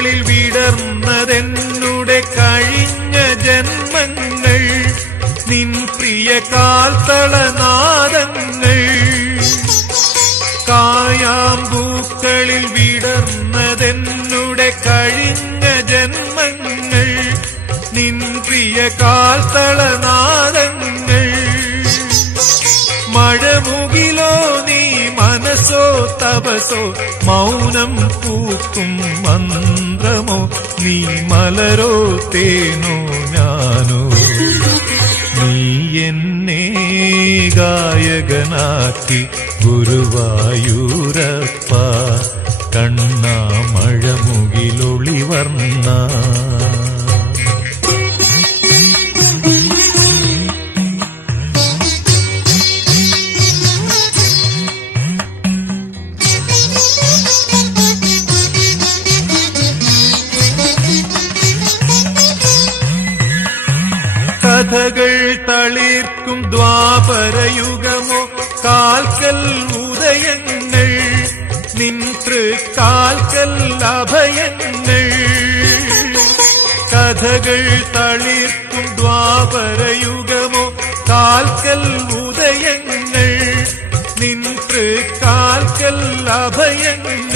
പൂക്കളിൽ വിടർന്നതെന്നുടെ കഴിഞ്ഞ ജന്മങ്ങൾ, നിൻ പ്രിയ കാൽത്തളനാദങ്ങൾ. കായാമ്പൂക്കളിൽ വിടർന്നതെന്നുടെ കഴിഞ്ഞ ജന്മങ്ങൾ, നിൻ പ്രിയ കാൽത്തളനാദങ്ങൾ. മഴമുകിലോ നീ മനസ്സോ തപസോ, മൗനം പൂക്കും മന്ത്രമോ, നീ മലരോ തേനോ ഞാനോ. നീ എന്നെ ഗായകനാക്കി ഗുരുവായൂരപ്പ, കണ്ണാ മഴമുകിലൊളിവർണ്ണ. കഥകൾ തളിർക്കും ദ്വാപരയുഗമോ, കാൽക്കൽ ഉദയങ്ങൾ, നിൻ തൃക്കാൽക്കൽ അഭയങ്ങൾ. കഥകൾ തളിർക്കും ദ്വാപരയുഗമോ, കാൽക്കൽ ഉദയങ്ങൾ, നിൻ തൃക്കാൽക്കൽ അഭയങ്ങൾ.